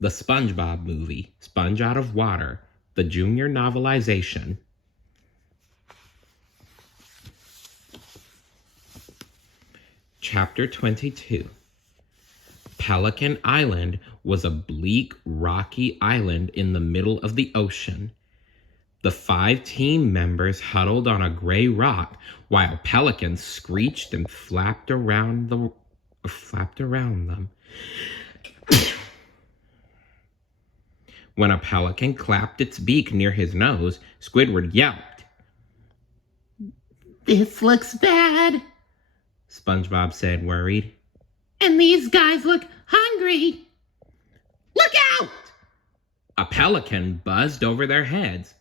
The SpongeBob Movie, Sponge Out of Water, the junior novelization. Chapter 22. Pelican Island was a bleak, rocky island in the middle of the ocean. The 5 team members huddled on a gray rock while pelicans screeched and flapped around them. When a pelican clapped its beak near his nose, Squidward yelped. "This looks bad," SpongeBob said, worried. "And these guys look hungry. Look out!" A pelican buzzed over their heads.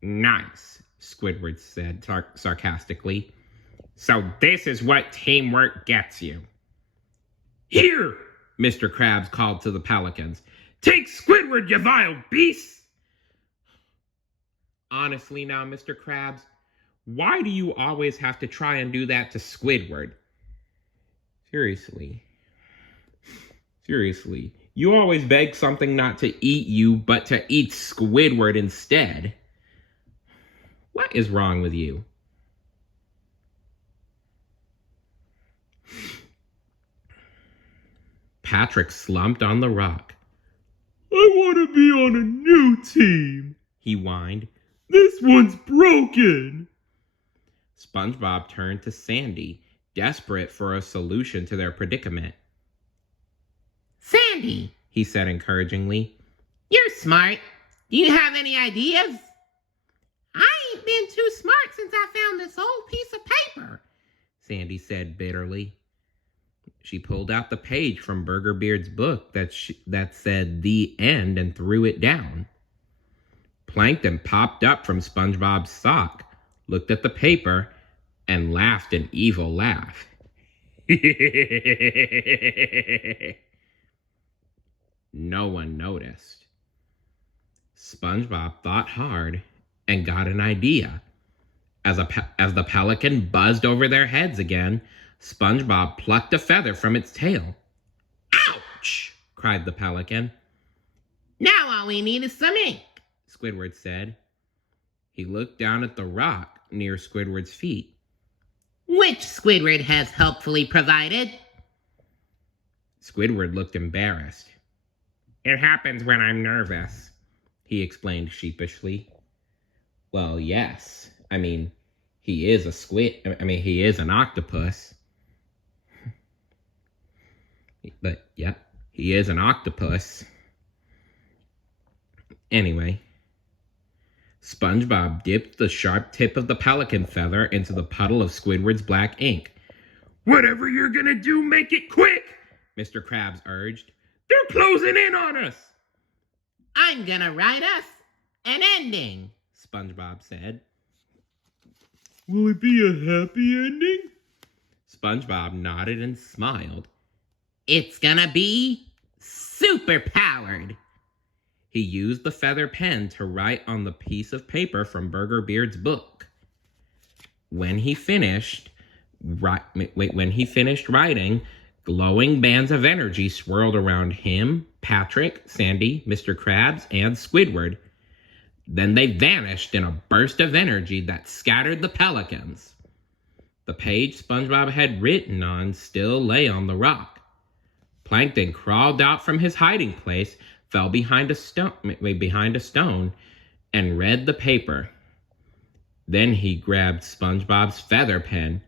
"Nice," Squidward said sarcastically. "So this is what teamwork gets you." "Here!" Mr. Krabs called to the pelicans. "Take Squidward, you vile beasts!" Honestly now, Mr. Krabs, why do you always have to try and do that to Squidward? Seriously, you always beg something not to eat you, but to eat Squidward instead. What is wrong with you? Patrick slumped on the rock. "I want to be on a new team," he whined. "This one's broken." SpongeBob turned to Sandy, desperate for a solution to their predicament. "Sandy," he said encouragingly, "you're smart. Do you have any ideas?" "I ain't been too smart since I found this old piece of paper," Sandy said bitterly. She pulled out the page from Burger Beard's book that said "The End" and threw it down. Plankton popped up from SpongeBob's sock, looked at the paper, and laughed an evil laugh. No one noticed. SpongeBob thought hard and got an idea. As the pelican buzzed over their heads again, SpongeBob plucked a feather from its tail. "Ouch!" cried the pelican. "Now all we need is some ink," Squidward said. He looked down at the rock near Squidward's feet. "Which Squidward has helpfully provided." Squidward looked embarrassed. "It happens when I'm nervous," he explained sheepishly. Well, yes. He is he is an octopus. But, yeah, he is an octopus. Anyway, SpongeBob dipped the sharp tip of the pelican feather into the puddle of Squidward's black ink. "Whatever you're gonna do, make it quick," Mr. Krabs urged. "They're closing in on us." "I'm gonna write us an ending," SpongeBob said. "Will it be a happy ending?" SpongeBob nodded and smiled. "It's gonna be super powered." He used the feather pen to write on the piece of paper from Burger Beard's book. When he finished writing, glowing bands of energy swirled around him, Patrick, Sandy, Mr. Krabs, and Squidward. Then they vanished in a burst of energy that scattered the pelicans. The page SpongeBob had written on still lay on the rock. Plankton crawled out from his hiding place, fell behind a stone, and read the paper. Then he grabbed SpongeBob's feather pen.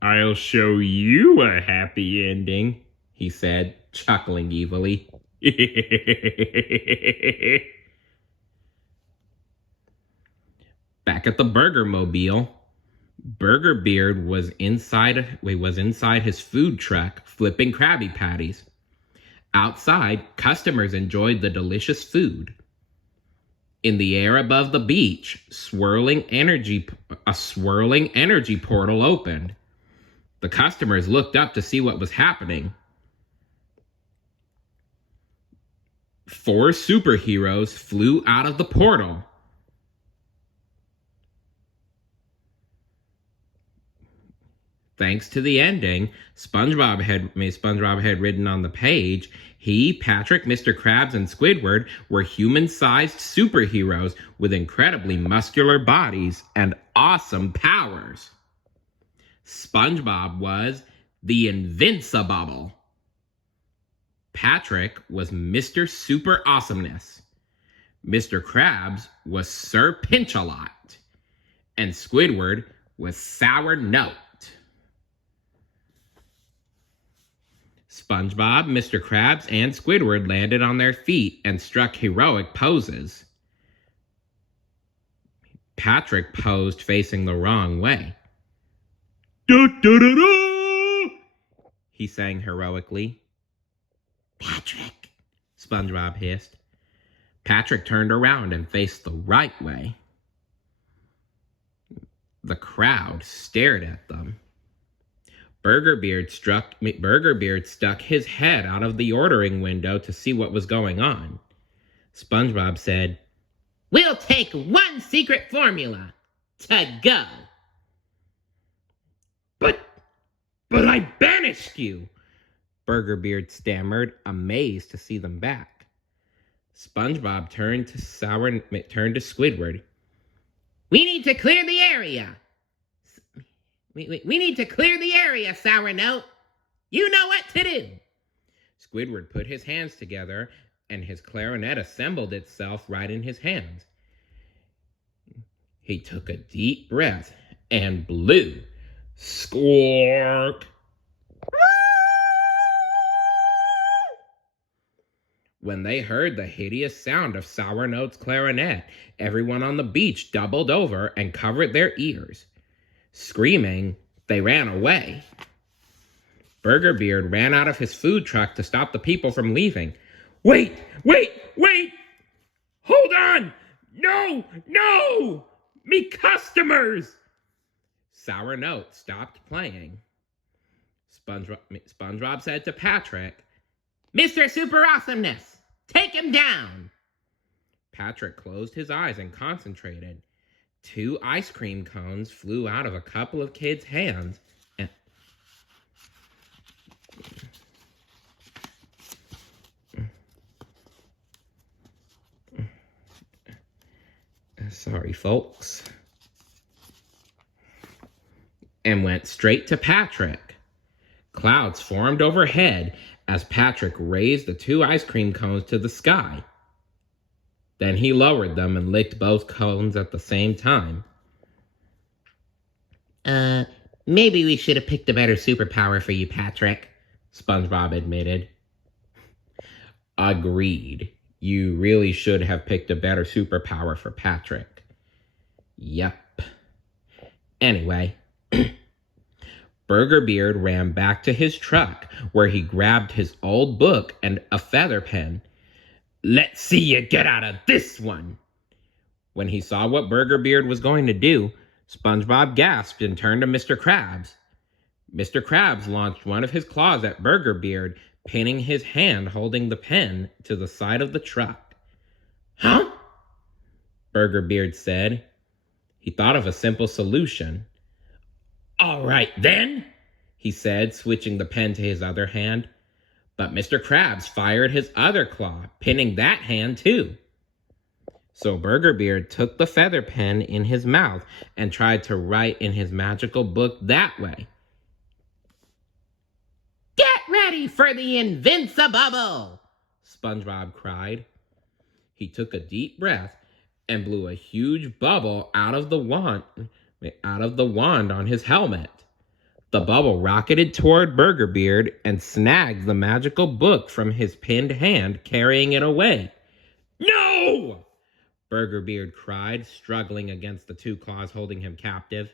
"I'll show you a happy ending," he said, chuckling evilly. Back at the Burger Mobile, Burger Beard was inside his food truck flipping Krabby Patties. Outside, customers enjoyed the delicious food. In the air above the beach, a swirling energy portal opened. The customers looked up to see what was happening. 4 superheroes flew out of the portal. Thanks to the ending SpongeBob had written on the page, he, Patrick, Mr. Krabs, and Squidward were human-sized superheroes with incredibly muscular bodies and awesome powers. SpongeBob was the Invincibubble. Patrick was Mr. Super Awesomeness. Mr. Krabs was Sir Pinch-A-Lot. And Squidward was Sour Note. SpongeBob, Mr. Krabs, and Squidward landed on their feet and struck heroic poses. Patrick posed facing the wrong way. Da, da, da, da, he sang heroically. Patrick, SpongeBob hissed. Patrick turned around and faced the right way. The crowd stared at them. Burger Beard stuck his head out of the ordering window to see what was going on. SpongeBob said, "We'll take one secret formula to go." But I banished you, Burger Beard stammered, amazed to see them back. SpongeBob turned to Squidward. We need to clear the area. We need to clear the area, Sour Note. You know what to do. Squidward put his hands together, and his clarinet assembled itself right in his hands. He took a deep breath and blew. Squawk! When they heard the hideous sound of Sour Note's clarinet, everyone on the beach doubled over and covered their ears. Screaming, they ran away. Burger Beard ran out of his food truck to stop the people from leaving. Wait! Hold on! No! Me customers! Sour Note stopped playing. SpongeBob said to Patrick, Mr. Super Awesomeness, take him down. Patrick closed his eyes and concentrated. 2 ice cream cones flew out of a couple of kids' hands and... Sorry, folks. And went straight to Patrick. Clouds formed overhead as Patrick raised the 2 ice cream cones to the sky. Then he lowered them and licked both cones at the same time. Maybe we should have picked a better superpower for you, Patrick, SpongeBob admitted. Agreed. You really should have picked a better superpower for Patrick. Yep. Anyway, Burger Beard ran back to his truck, where he grabbed his old book and a feather pen. Let's see you get out of this one! When he saw what Burger Beard was going to do, SpongeBob gasped and turned to Mr. Krabs. Mr. Krabs launched one of his claws at Burger Beard, pinning his hand holding the pen to the side of the truck. Huh? Burger Beard said. He thought of a simple solution. All right, then, he said, switching the pen to his other hand. But Mr. Krabs fired his other claw, pinning that hand too. So Burger Beard took the feather pen in his mouth and tried to write in his magical book that way. Get ready for the Invincibubble! SpongeBob cried. He took a deep breath and blew a huge bubble out of the wand on his helmet. The bubble rocketed toward Burger Beard and snagged the magical book from his pinned hand, carrying it away. No! Burger Beard cried, struggling against the 2 claws holding him captive.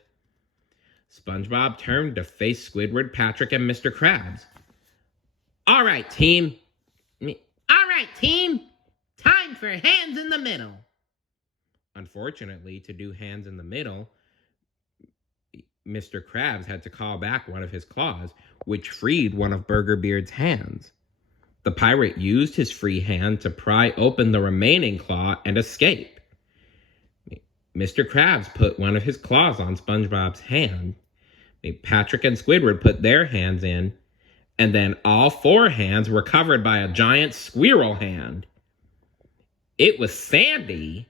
SpongeBob turned to face Squidward, Patrick, and Mr. Krabs. All right, team. Time for hands in the middle. Unfortunately, to do hands in the middle, Mr. Krabs had to call back one of his claws, which freed one of Burger Beard's hands. The pirate used his free hand to pry open the remaining claw and escape. Mr. Krabs put one of his claws on SpongeBob's hand, Patrick and Squidward put their hands in, and then all four hands were covered by a giant squirrel hand. It was Sandy.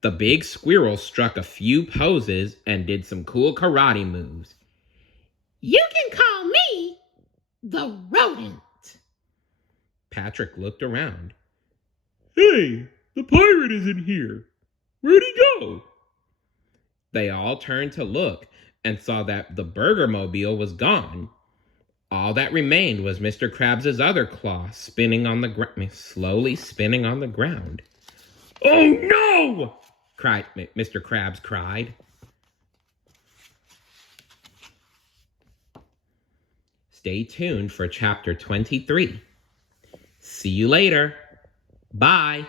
The big squirrel struck a few poses and did some cool karate moves. You can call me the rodent. Patrick looked around. Hey, the pirate isn't here. Where'd he go? They all turned to look and saw that the Burgermobile was gone. All that remained was Mr. Krabs' other claw slowly spinning on the ground. Oh no! cried Mr. Krabs cried. Stay tuned for chapter 23. See you later. Bye.